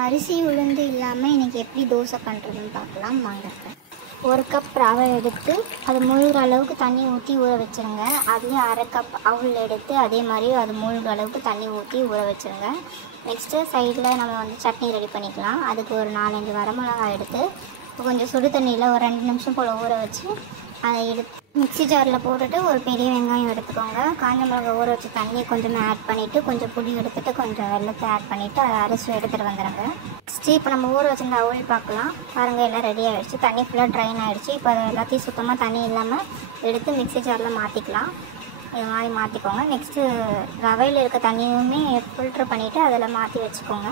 அரிசி உளுந்து இல்லாமல் இன்றைக்கி எப்படி தோசை பண்ணுறதுன்னு பார்க்கலாம் வாங்க. 1 கப் ரவை எடுத்து அது முழுகிற அளவுக்கு தண்ணி ஊற்றி ஊற வச்சுருங்க. அதுலேயும் 1/2 கப் அவல் எடுத்து அதே மாதிரி அது முழுகிற அளவுக்கு தண்ணி ஊற்றி ஊற வச்சுருங்க. நெக்ஸ்ட்டு சைடில் நம்ம வந்து சட்னி ரெடி பண்ணிக்கலாம். அதுக்கு ஒரு 4-5 வரமிளகாய் எடுத்து கொஞ்சம் சுடு தண்ணியில் ஒரு 2 நிமிஷம் போல் ஊற வச்சு அதை எடுத்து மிக்ஸி ஜாரில் போட்டுட்டு ஒரு பெரிய வெங்காயம் எடுத்துக்கோங்க. காஞ்ச மிளகாய் ஊற வச்சு தண்ணி கொஞ்சம் ஆட் பண்ணிவிட்டு கொஞ்சம் புளி எடுத்துகிட்டு கொஞ்சம் வெள்ளத்தை ஆட் பண்ணிவிட்டு அதை அரைச்சி எடுத்துகிட்டு வந்துடுங்க. நெக்ஸ்ட்டு இப்போ நம்ம ஊற வச்சுருந்த அவல் பார்க்கலாம். பாருங்கள் எல்லாம் ரெடி ஆகிடுச்சு. தண்ணி ஃபுல்லாக ட்ரைன் ஆகிடுச்சு. இப்போ அதை எல்லாத்தையும் சுத்தமாக தண்ணி இல்லாமல் எடுத்து மிக்ஸி ஜாரில் மாற்றிக்கலாம். இது மாதிரி மாற்றிக்கோங்க. நெக்ஸ்ட்டு ரவையில் இருக்க தண்ணியுமே ஃபில்ட்ரு பண்ணிவிட்டு அதில் மாற்றி வச்சுக்கோங்க.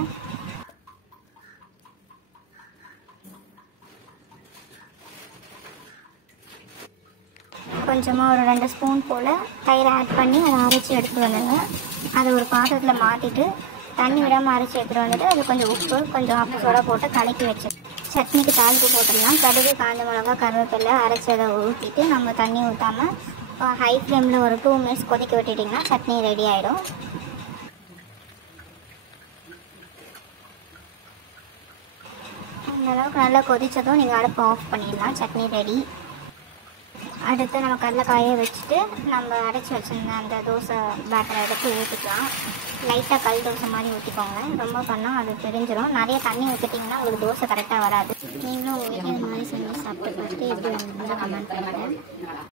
கொஞ்சமாக ஒரு 2 ஸ்பூன் போல் தயிர் ஆட் பண்ணி அதை அரைச்சி எடுத்துகிட்டு வந்துடுங்க. அதை ஒரு பாத்திரத்தில் மாற்றிட்டு தண்ணி விடாமல் அரைச்சி எடுத்துகிட்டு வந்துட்டு அது கொஞ்சம் உப்பு கொஞ்சம் ஆப்பு சோடா போட்டு கலக்கி வச்சு சட்னிக்கு தாளிப்பு போட்டுடலாம். கடுகு, காஞ்ச மிளகா, கருவேப்பிலை அரைச்சி அதை ஊற்றிட்டு நம்ம தண்ணி ஊற்றாமல் ஹை ஃப்ளேமில் ஒரு 2 மினிட்ஸ் கொதிக்க விட்டுட்டிங்கன்னா சட்னி ரெடி ஆகிடும். அந்தளவுக்கு நல்லா கொதித்ததும் நீங்கள் அடுப்பை ஆஃப் பண்ணிடலாம். சட்னி ரெடி. அடுத்து நம்ம கடலைக்காயை வச்சுட்டு நம்ம அரைச்சி வச்சுருந்த அந்த தோசை பேட்டரை எடுத்து ஊற்றிக்கலாம். லைட்டாக கல் தோசை மாதிரி ஊற்றிக்கோங்க. ரொம்ப பண்ணால் அது தெரிஞ்சிடும். நிறைய தண்ணி ஊற்றிட்டிங்கன்னா உங்களுக்கு தோசை கரெக்டாக வராது. நீங்களும் உங்கள் வீட்டில் இது மாதிரி செஞ்சு சாப்பிட்டு பார்த்துட்டு எப்படி வந்து கமெண்ட் பண்ணுங்கள்.